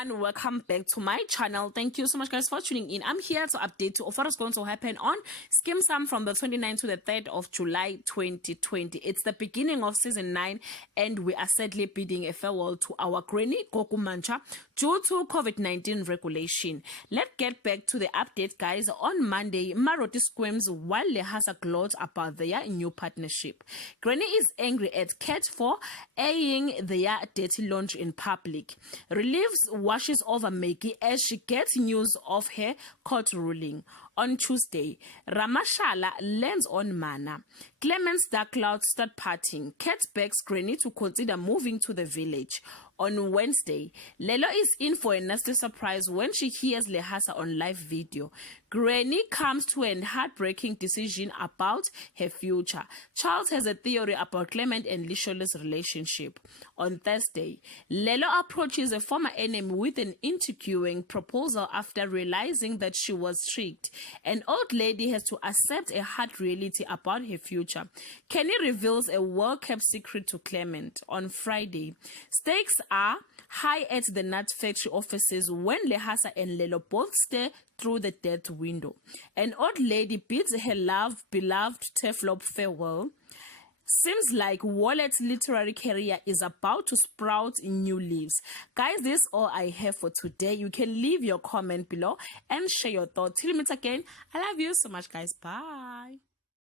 everyone, welcome back to my channel. Thank you so much guys for tuning in. I'm here to update you of what is going to happen on Skeem Saam from the 29th to the 3rd of July 2020. It's the beginning of season 9 and we are sadly bidding a farewell to our granny Goku Mancha due to COVID-19 regulation. Let's get back to the update guys. On Monday, Maroti screams while Lehasa gloats about their new partnership. Granny is angry at Cat for airing their dirty laundry in public. Relieves washes over Maggie as she gets news of her court ruling. On Tuesday, Ramashala lands on Mana. Clement's dark clouds start parting. Cat begs Granny to consider moving to the village. On Wednesday, Lelo is in for a nasty surprise when she hears Lehasa on live video. Granny comes to a heartbreaking decision about her future. Charles has a theory about Clement and Lishola's relationship. On Thursday, Lelo approaches a former enemy with an intriguing proposal after realizing that she was tricked. An old lady has to accept a hard reality about her future. Kenny reveals a well-kept secret to Clement. On Friday, stakes are high at the nut factory offices when Lehasa and Lelo both stare through the death window. An old lady bids her beloved Teflop farewell. Seems like Wallet's literary career is about to sprout in new leaves. Guys, this is all I have for today. You can leave your comment below and share your thoughts. Till we meet again, I love you so much guys. Bye.